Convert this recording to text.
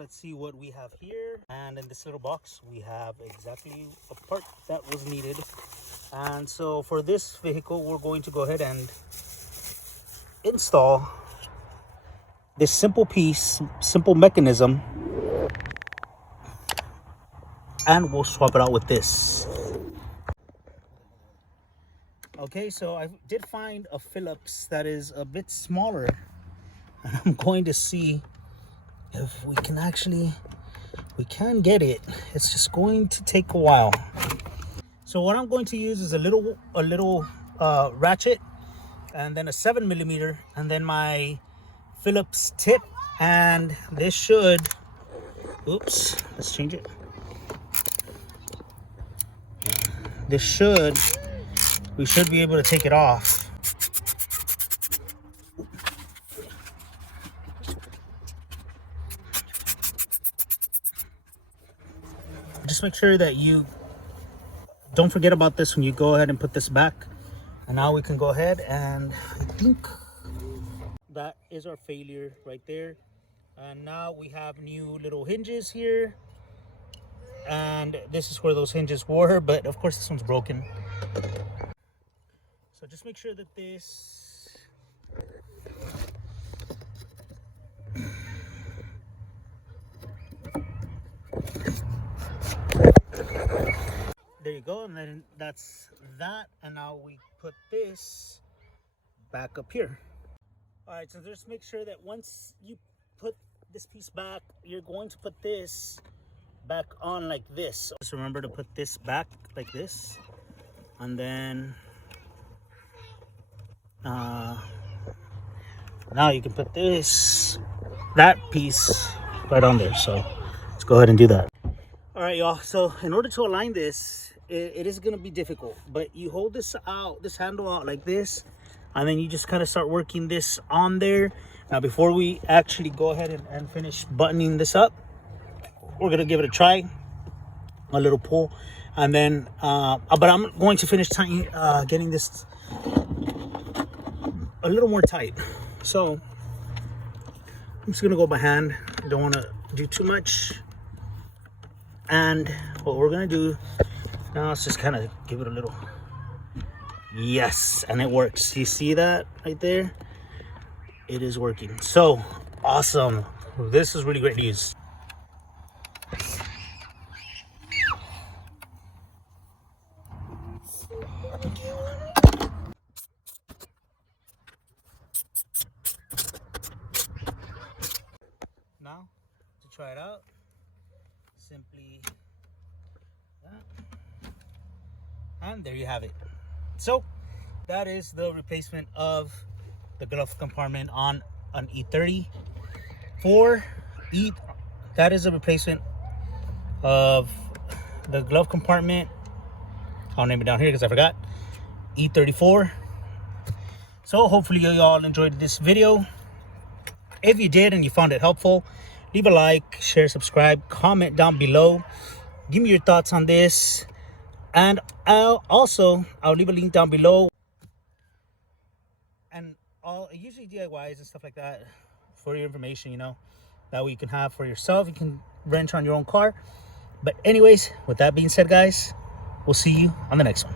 Let's see what we have here. And in this little box, we have exactly a part that was needed. And so for this vehicle, we're going to go ahead and install this simple piece, simple mechanism, and we'll swap it out with this. Okay, so I did find a Phillips that is a bit smaller, and I'm going to see if we can get it. It's just going to take a while. So what I'm going to use is a little ratchet, and then a 7mm, and then my Phillips tip, and this should, oops, let's change it. We should be able to take it off. Just make sure that you don't forget about this when you go ahead and put this back. And now we can go ahead, and I think that is our failure right there. And now we have new little hinges here, and this is where those hinges were, but of course this one's broken. So just make sure that this there you go, and then that's that. And now we put this back up here. All right, so just make sure that once you put this piece back, you're going to put this back on like this. Just remember to put this back like this, and then now you can put that piece right on there. So let's go ahead and do that. All right, y'all, so in order to align this, it is going to be difficult, but you hold this handle out like this, and then you just kind of start working this on there. Now before we actually go ahead and finish buttoning this up, we're going to give it a try, a little pull, and then but I'm going to finish getting this a little more tight. So I'm just gonna go by hand. I don't want to do too much. And what we're gonna do now is just kind of give it a little, yes, and it works. You see that right there? It is working. So awesome. This is really great news. Now, to try it out, simply that, and there you have it. So that is the replacement of the glove compartment on an e34. That is a replacement of the glove compartment. I'll name it down here because I forgot. E34. So hopefully you all enjoyed this video. If you did and you found it helpful, leave a like, share, subscribe, comment down below. Give me your thoughts on this. And I'll leave a link down below. And usually DIYs and stuff like that for your information, you know, that way you can have for yourself. You can wrench on your own car. But anyways, with that being said, guys, we'll see you on the next one.